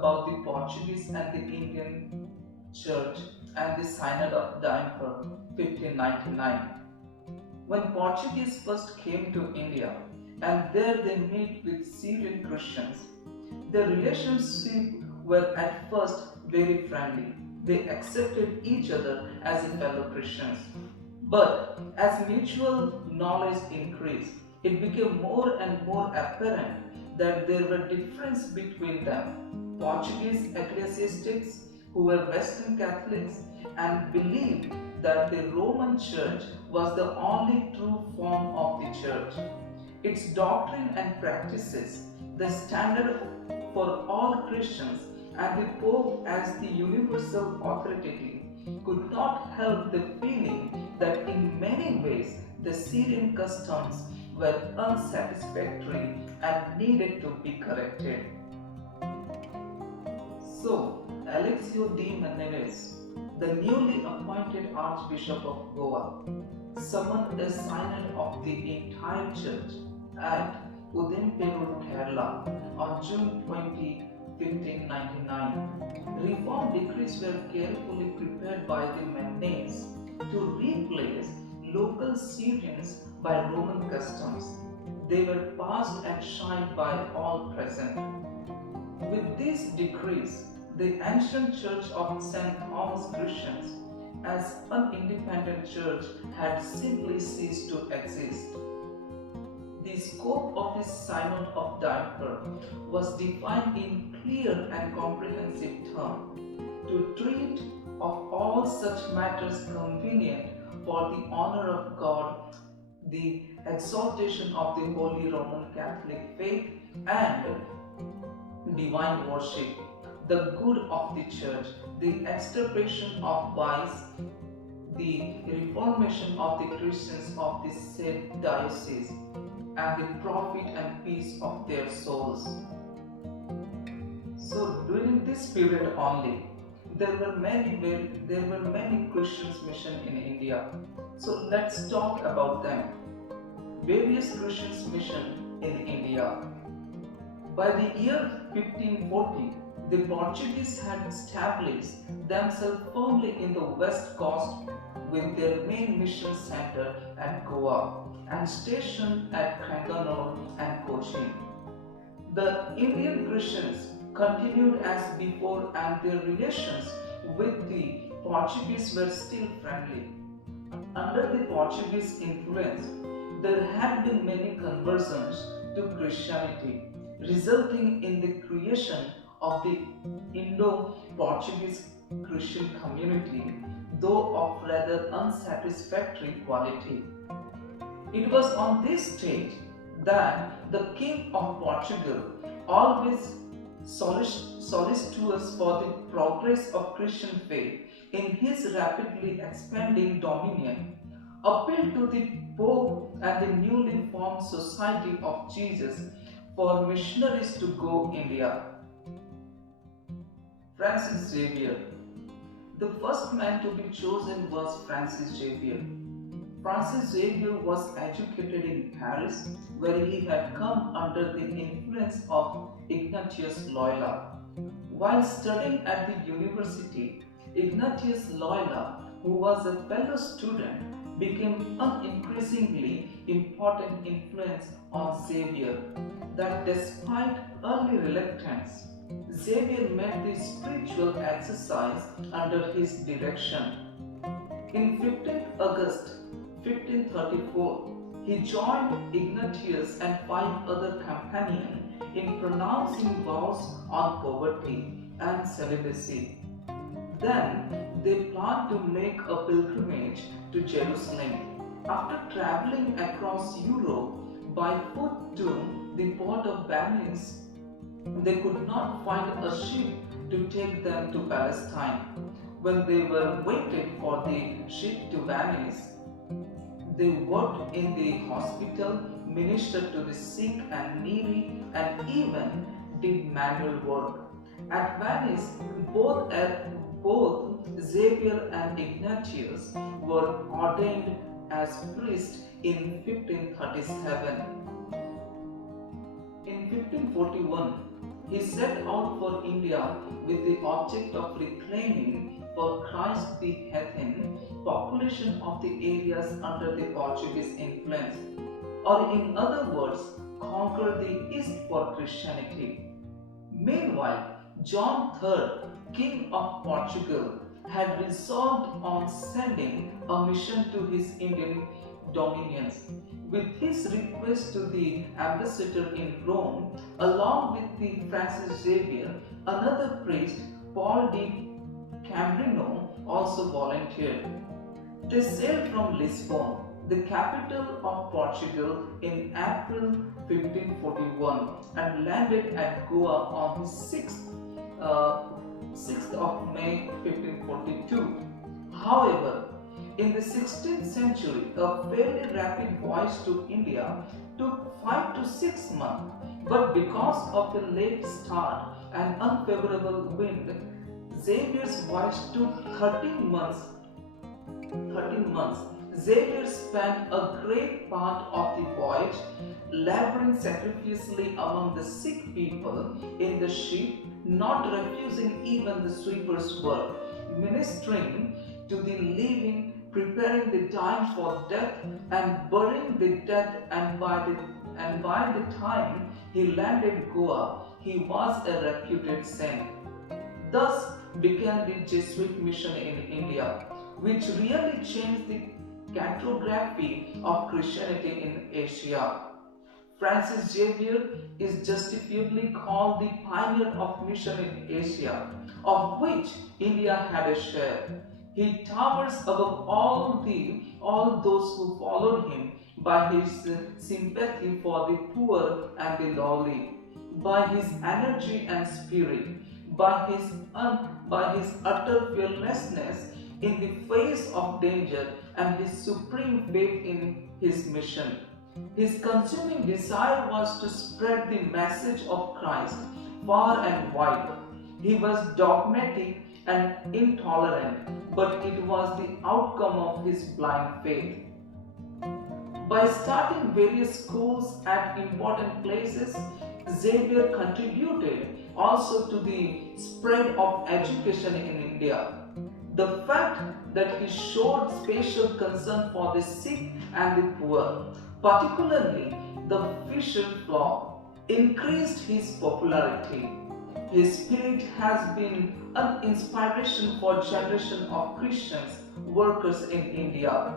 about the Portuguese and the Indian Church and the Synod of Dimper 1599. When Portuguese first came to India and there they met with Syrian Christians, their relationship were at first very friendly. They accepted each other as fellow Christians. But as mutual knowledge increased, it became more and more apparent that there were differences between them. Portuguese ecclesiastics, who were Western Catholics and believed that the Roman Church was the only true form of the Church. Its doctrine and practices, the standard for all Christians, and the Pope as the universal authority, could not help the feeling that in many ways the Syrian customs were unsatisfactory and needed to be corrected. So, Alexio de Menezes, the newly appointed Archbishop of Goa, summoned a synod of the entire church at Udimperur, Kerala on June 20, 1599. Reform decrees were carefully prepared by the Menezes to replace local Syrians by Roman customs. They were passed and signed by all present. With these decrees, the ancient Church of St. Thomas Christians, as an independent church, had simply ceased to exist. The scope of the Synod of Dimper was defined in clear and comprehensive terms to treat of all such matters convenient for the honor of God, the exaltation of the Holy Roman Catholic faith, and divine worship, the good of the Church, the extirpation of vice, the reformation of the Christians of the said diocese, and the profit and peace of their souls. So during this period only, there were many Christian missions in India. So let's talk about them. Various Christian missions in India. By the year 1540, the Portuguese had established themselves firmly in the west coast with their main mission center at Goa and stationed at Kanganur and Cochin. The Indian Christians continued as before and their relations with the Portuguese were still friendly. Under the Portuguese influence, there had been many conversions to Christianity, resulting in the creation of the Indo-Portuguese Christian community, though of rather unsatisfactory quality. It was on this stage that the King of Portugal, always solicitous for the progress of Christian faith in his rapidly expanding dominion, appealed to the Pope and the newly formed Society of Jesus for missionaries to go India. Francis Xavier. The first man to be chosen was Francis Xavier. Francis Xavier was educated in Paris, where he had come under the influence of Ignatius Loyola. While studying at the university, Ignatius Loyola, who was a fellow student, became an increasingly important influence on Xavier, that despite early reluctance, Xavier made the spiritual exercise under his direction. In 15th August 1534, he joined Ignatius and 5 other companions in pronouncing vows on poverty and celibacy. Then they planned to make a pilgrimage to Jerusalem. After traveling across Europe by foot to the port of Venice, they could not find a ship to take them to Palestine. When they were waiting for the ship to Venice, they worked in the hospital, ministered to the sick and needy, and even did manual work. At Venice, both Xavier and Ignatius were ordained as priests in 1537. In 1541, He set out for India with the object of reclaiming for Christ the heathen population of the areas under the Portuguese influence, or in other words, conquer the East for Christianity. Meanwhile, John III, King of Portugal, had resolved on sending a mission to his Indian dominions. With his request to the ambassador in Rome, along with the Francis Xavier, another priest, Paul de Cambrino, also volunteered. They sailed from Lisbon, the capital of Portugal, in April 1541 and landed at Goa on the 6th of May 1542. However, in the 16th century, a fairly rapid voyage to India took 5 to 6 months, but because of the late start and unfavorable wind, Xavier's voyage took 13 months. Xavier spent a great part of the voyage laboring sacrificially among the sick people in the ship, not refusing even the sweeper's work, ministering to the living, preparing the dying for death, and burying the dead. And by the time he landed Goa, he was a reputed saint. Thus began the Jesuit mission in India, which really changed the cartography of Christianity in Asia. Francis Xavier is justifiably called the pioneer of mission in Asia, of which India had a share. He towers above all those who followed him by his sympathy for the poor and the lowly, by his energy and spirit, by his utter fearlessness in the face of danger, and his supreme faith in his mission. His consuming desire was to spread the message of Christ far and wide. He was dogmatic and intolerant, but it was the outcome of his blind faith. By starting various schools at important places, Xavier contributed also to the spread of education in India. The fact that he showed special concern for the sick and the poor, particularly the fisher flock, increased his popularity. His spirit has been an inspiration for generations of Christians workers in India.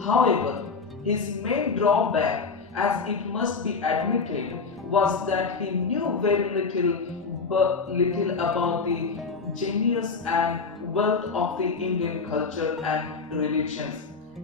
However, his main drawback, as it must be admitted, was that he knew very little about the genius and wealth of the Indian culture and religions.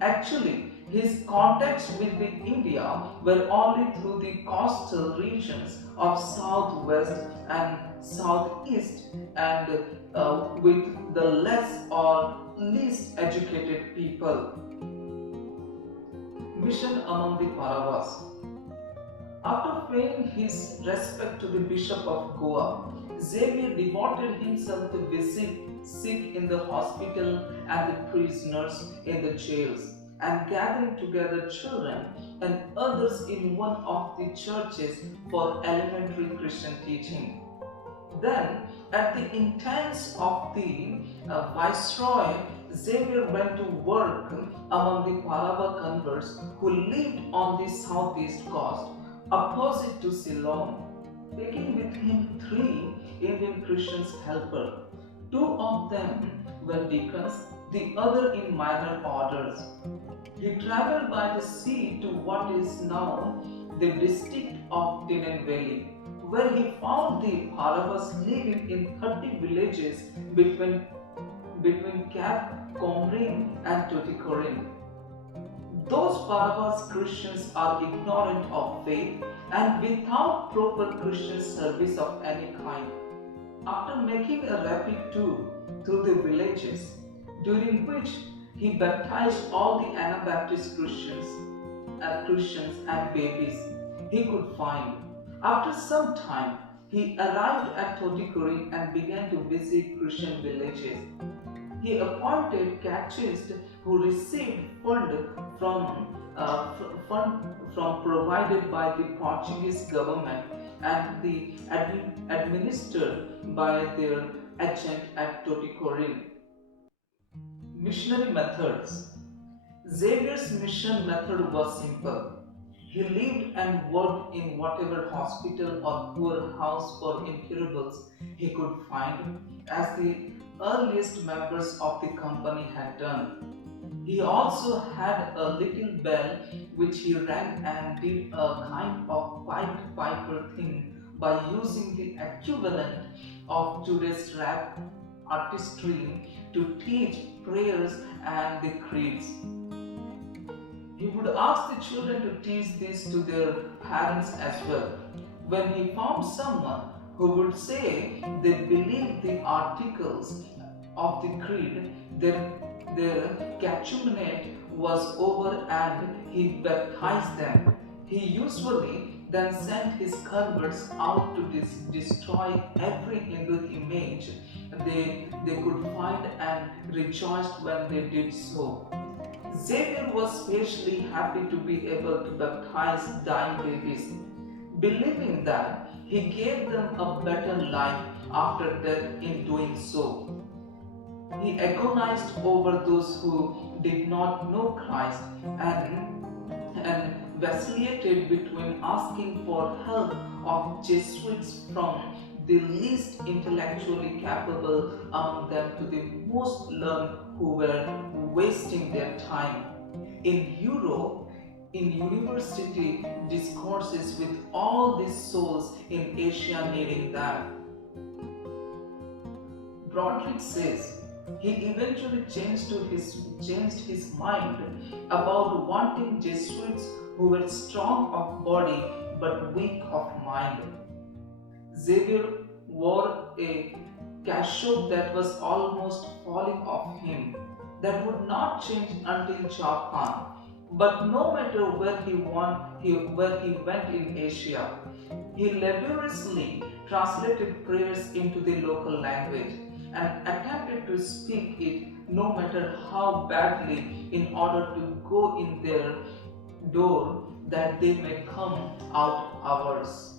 Actually, his contacts with the India were only through the coastal regions of southwest and southeast, and with the less or least educated people. Mission among the Paravas. After paying his respect to the Bishop of Goa, Xavier devoted himself to visit sick in the hospital and the prisoners in the jails, and gathering together children and others in one of the churches for elementary Christian teaching. Then, at the instance of the Viceroy, Xavier went to work among the Parava converts who lived on the southeast coast, opposite to Ceylon, taking with him 3 Indian Christians helpers. 2 of them were deacons, the other in minor orders. He traveled by the sea to what is now the district of Tinenveli, where he found the Paravas living in 30 villages between Cap Comrin and Tuticorin. Those Paravas Christians are ignorant of faith and without proper Christian service of any kind. After making a rapid tour through the villages, during which he baptized all the Anabaptist Christians and babies he could find, after some time he arrived at Tuticorin and began to visit Christian villages. He appointed catechists who received fund from provided by the Portuguese government and administered by their agent at Tuticorin. Missionary methods. Xavier's mission method was simple. He lived and worked in whatever hospital or poorhouse for incurables he could find, as the earliest members of the company had done. He also had a little bell which he rang and did a kind of Pied Piper thing by using the equivalent of today's rap artistry to teach prayers and the creeds. He would ask the children to teach this to their parents as well. When he found someone who would say they believed the articles of the creed, their catechumenate was over and he baptized them. He usually then sent his converts out to destroy every Hindu image they could find and rejoiced when they did so. Xavier was especially happy to be able to baptize dying babies, believing that he gave them a better life after death in doing so. He agonized over those who did not know Christ and vacillated between asking for help of Jesuits from the least intellectually capable among them to the most learned who were wasting their time. In Europe, in university discourses with all these souls in Asia needing them. Broderick says he eventually changed his mind about wanting Jesuits who were strong of body but weak of mind. Xavier wore a cassock that was almost falling off him, that would not change until Japan. But no matter where he went in Asia, he laboriously translated prayers into the local language and attempted to speak it no matter how badly in order to go in their door that they may come out ours.